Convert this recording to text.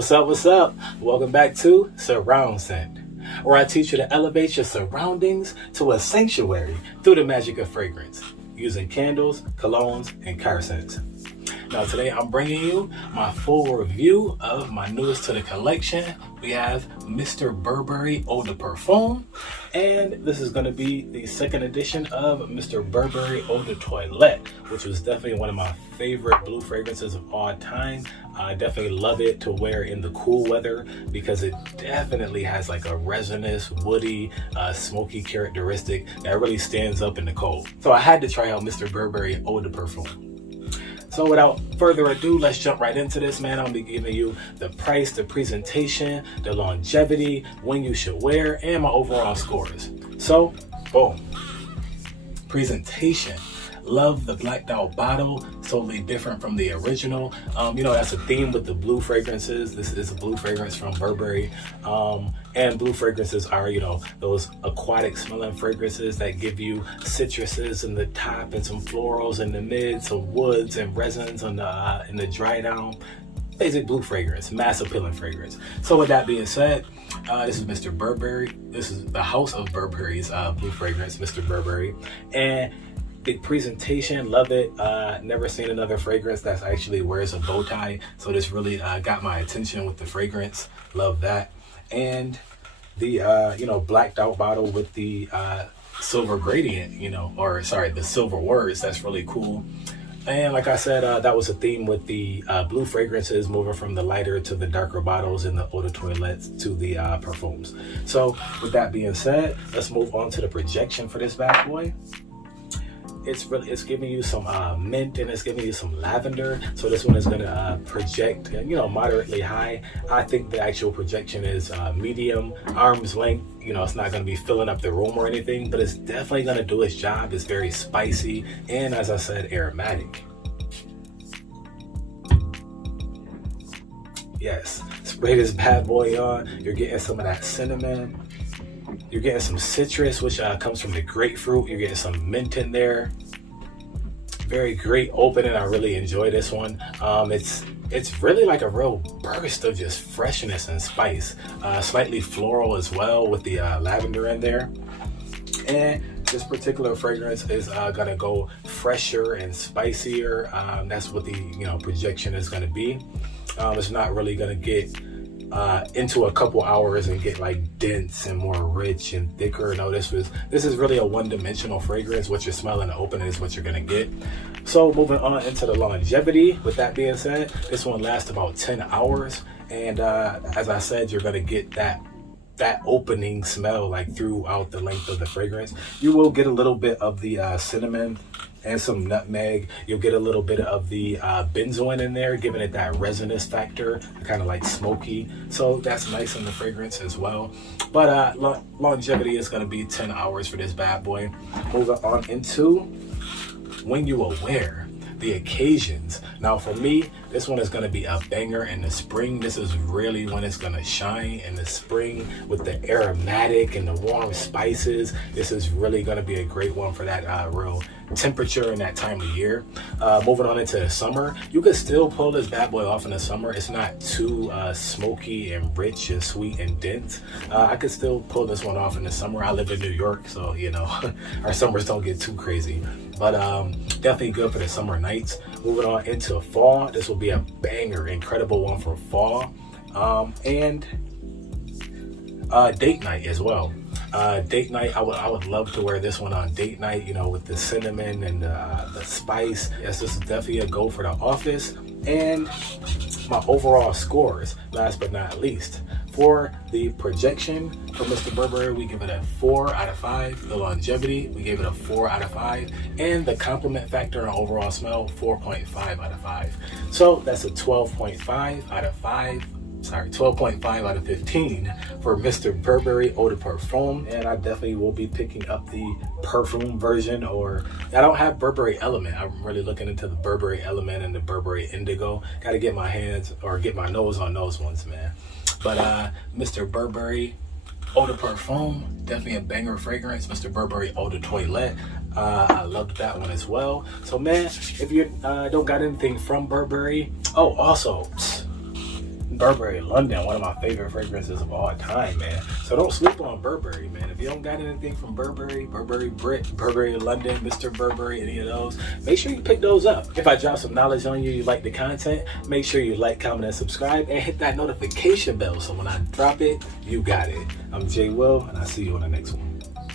What's up? What's up? Welcome back to Surround Scent, where I teach you to elevate your surroundings to a sanctuary through the magic of fragrance, using candles, colognes, and car scents. Now today I'm bringing you my full review of my newest to the collection. We have Mr. Burberry Eau de Parfum, and this is going to be the second edition of Mr. Burberry Eau de Toilette, which was definitely one of my favorite blue fragrances of all time. I definitely love it to wear in the cool weather because it definitely has like a resinous, woody, smoky characteristic that really stands up in the cold. So I had to try out Mr. Burberry Eau de Parfum. So without further ado, let's jump right into this, man. I'll be giving you the price, the presentation, the longevity, when you should wear, and my overall scores. So, boom. Presentation. Love the blacked out bottle, totally different from the original. That's a theme with the blue fragrances. This is a blue fragrance from Burberry. And blue fragrances are, those aquatic smelling fragrances that give you citruses in the top and some florals in the mid, some woods and resins in the dry down. Basic blue fragrance, mass appealing fragrance. So with that being said, this is Mr. Burberry. This is the House of Burberry's blue fragrance, Mr. Burberry. And the presentation, love it. Never seen another fragrance that actually wears a bow tie. So this really got my attention with the fragrance. Love that. And the, blacked out bottle with the silver gradient, the silver words. That's really cool. And like I said, that was a theme with the blue fragrances, moving from the lighter to the darker bottles in the eau de toilette to the perfumes. So with that being said, let's move on to the projection for this bad boy. It's giving you some mint, and it's giving you some lavender. So this one is going to project, moderately high. I think the actual projection is medium, arm's length. It's not going to be filling up the room or anything, but it's definitely going to do its job. It's very spicy and, as I said, aromatic. Yes, spray this bad boy on. You're getting some of that cinnamon. You're getting some citrus, which comes from the grapefruit. You're getting some mint in there. Very great opening. I really enjoy this one. It's really like a real burst of just freshness and spice. Slightly floral as well with the lavender in there. And this particular fragrance is gonna go fresher and spicier. That's what the projection is gonna be. It's not really gonna get into a couple hours and get like dense and more rich and thicker. No, this is really a one-dimensional fragrance. What you're smelling and opening is what you're gonna get. So moving on into the longevity. With that being said, this one lasts about 10 hours, and as I said, you're gonna get that opening smell like throughout the length of the fragrance. You will get a little bit of the cinnamon and some nutmeg. You'll get a little bit of the benzoin in there, giving it that resinous factor, kind of like smoky. So that's nice in the fragrance as well. But longevity is going to be 10 hours for this bad boy. Moving on into when you will wear, the occasions. Now for me, this one is going to be a banger in the spring. This is really when it's going to shine in the spring with the aromatic and the warm spices. This is really going to be a great one for that real temperature in that time of year. Moving on into the summer, you could still pull this bad boy off in the summer. It's not too smoky and rich and sweet and dense. I could still pull this one off in the summer. I live in New York, so our summers don't get too crazy. But definitely good for the summer nights. Moving on into fall, this will be a banger, incredible one for fall. And date night as well. Date night, I would love to wear this one on date night, with the cinnamon and the spice. Yes, this is definitely a go for the office. And my overall scores, last but not least. For the projection for Mr. Burberry, we give it a 4 out of 5. The longevity, we gave it a 4 out of 5. And the compliment factor and overall smell, 4.5 out of 5. So that's a 12.5 out of 5. 12.5 out of 15 for Mr. Burberry Eau de Parfum. And I definitely will be picking up the perfume version, or I don't have Burberry Element. I'm really looking into the Burberry Element and the Burberry Indigo. Got to get my hands or get my nose on those ones, man. But Mr. Burberry Eau de Parfum, definitely a banger fragrance. Mr. Burberry Eau de Toilette, I loved that one as well. So man, if you don't got anything from Burberry, oh also, Burberry London, one of my favorite fragrances of all time, man. So don't sleep on Burberry, man. If you don't got anything from Burberry, Burberry Brit, Burberry London, Mr. Burberry, any of those, make sure you pick those up. If I drop some knowledge on you, you like the content, make sure you like, comment, and subscribe, and hit that notification bell so when I drop it, you got it. I'm Jay Will, and I'll see you on the next one.